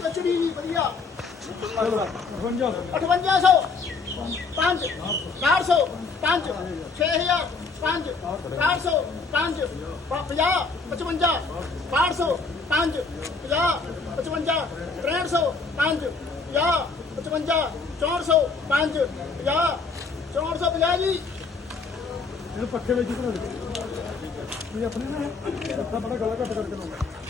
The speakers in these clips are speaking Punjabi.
ਕਚੜੀ ਵੀ ਵਧੀਆ 5800 ਪੰਜ 400 5 6000 5 400 ਪੰਜ 50 55 800 5 50 55 6300 5 50 55 400 5 50 450 ਜੀ। ਇਹਨੂੰ ਪੱਖੇ ਵਿੱਚ ਬਣਾ ਦੇ ਇਹ ਆਪਣੇ ਨਾ ਪੱਖਾ ਬੜਾ ਗਲਾ ਘੱਟ ਕਰਕੇ ਲਾਉਂਦਾ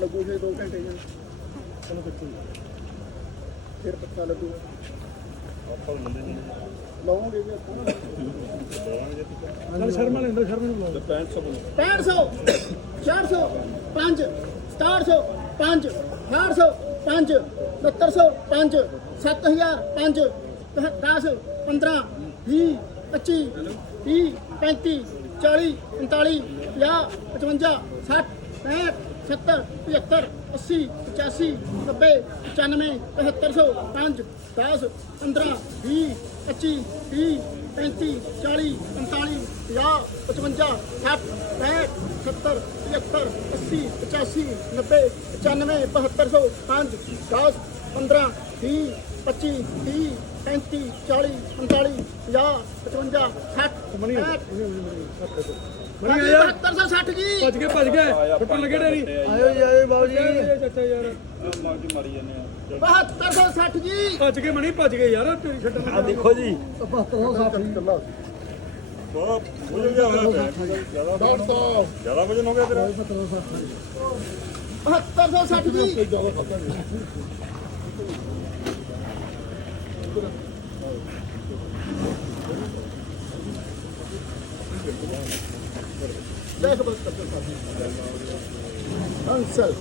ਲੱਗੂ ਜੇ 2 ਘੰਟੇ ਜਾਂ ਚਲੋ ਬੱਚੇ ਫਿਰ ਪੱਕਾ ਲੱਗੂ ਲਾਉਂਗੇ ਜੇ ਆਪਾਂ ਨਾ। ਚੱਲ ਸ਼ਰਮਾ ਲੈਂਦਾ ਸ਼ਰਮਾ ਨੂੰ ਬੁਲਾਓ 6500 6500 400 5 700 5 800 5 700 5 7000 5 10 15 20 25 30 35 40 45 50 55 60 65 70 75 80 85 90 95 7500 5 10 15 20 25 30 35 40 45 50 55 60 65 70 75 80 85 90 95 7200 5 10 15 20 25 30 35 40 45 50 55 60 ਮਣੀ ਆ। 65 ਮਣੀ ਆਇਆ 7260 ਜੀ। ਭੱਜ ਗਏ ਭੱਜ ਗਏ। ਫੁੱਟਣ ਲੱਗੇ ਡੇਰੀ ਆਇਓ ਜੀ ਆਇਓ ਬਾਬੂ ਜੀ। ਚਾਚਾ ਯਾਰ ਮਾਰਜੀ ਮਾਰੀ ਜਾਂਦੇ ਆ। 7260 ਜੀ। ਭੱਜ ਗਏ ਮਣੀ ਭੱਜ ਗਏ ਯਾਰ ਤੇਰੀ ਛੱਡਣ ਆ ਦੇਖੋ ਜੀ। 7260 ਚੱਲਾ। ਬਹੁਤ ਵਜਨ ਜ਼ਿਆਦਾ ਜ਼ਿਆਦਾ ਵਜਨ ਹੋ ਗਿਆ ਤੇਰਾ। 7260 ਜੀ। لا يخبط التفكير عن سلف